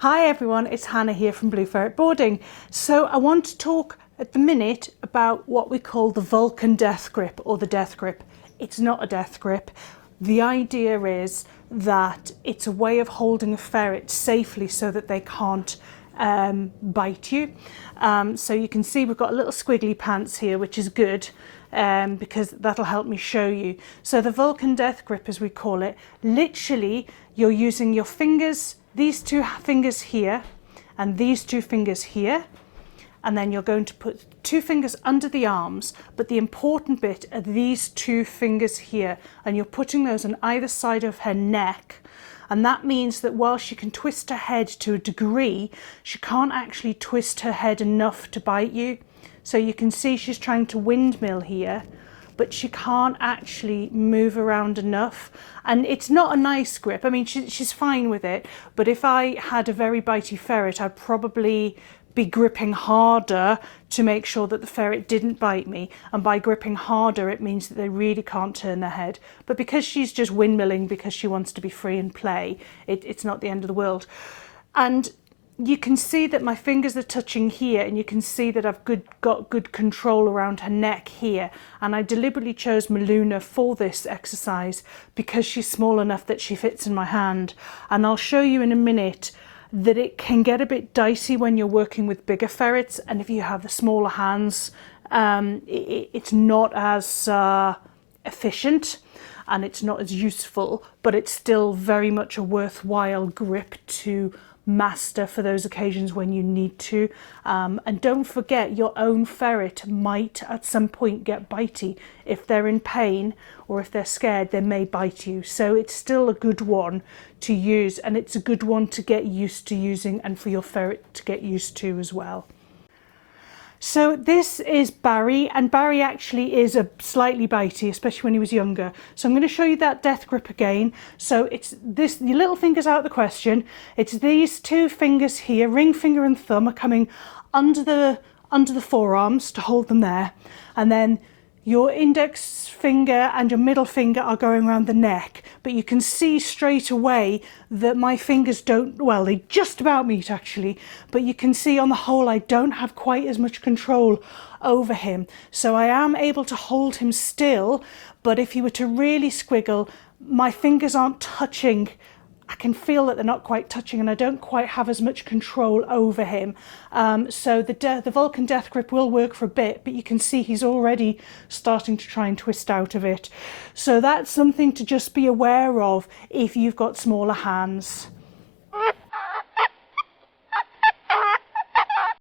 Hi everyone, it's Hannah here from Blue Ferret Boarding. So I want to talk at the minute about what we call the Vulcan Death Grip or the Death Grip. It's not a death grip. The idea is that it's a way of holding a ferret safely so that they can't bite you. So you can see we've got little squiggly pants here, which is good. Because that'll help me show you. So the Vulcan Death Grip, as we call it, literally you're using your fingers, these two fingers here and these two fingers here, and then you're going to put two fingers under the arms, but the important bit are these two fingers here, and you're putting those on either side of her neck. And that means that while she can twist her head to a degree, she can't actually twist her head enough to bite you. So you can see she's trying to windmill here, but she can't actually move around enough. And it's not a nice grip. I mean, she's fine with it, but if I had a very bitey ferret, I'd probably be gripping harder to make sure that the ferret didn't bite me. And by gripping harder, it means that they really can't turn their head. But because she's just windmilling because she wants to be free and play, it's not the end of the world. And you can see that my fingers are touching here, and you can see that I've got good control around her neck here. And I deliberately chose Maluna for this exercise because she's small enough that she fits in my hand. And I'll show you in a minute that it can get a bit dicey when you're working with bigger ferrets, and if you have the smaller hands, it's not as efficient and it's not as useful, but it's still very much a worthwhile grip to master for those occasions when you need to. And don't forget, your own ferret might at some point get bitey. If they're in pain or if they're scared, they may bite you. So it's still a good one to use, and it's a good one to get used to using and for your ferret to get used to as well. So this is Barry, and Barry actually is a slightly bitey, especially when he was younger. So I'm going to show you that death grip again. So it's this, your little finger's out of the question. It's these two fingers here, ring finger and thumb, are coming under the forearms to hold them there. And then your index finger and your middle finger are going around the neck, but you can see straight away that my fingers don't, well, they just about meet actually, but you can see on the whole I don't have quite as much control over him. So I am able to hold him still, but if he were to really squiggle, my fingers aren't touching. I can feel that they're not quite touching, and I don't quite have as much control over him. So the Vulcan Death Grip will work for a bit, but you can see he's already starting to try and twist out of it. So that's something to just be aware of if you've got smaller hands.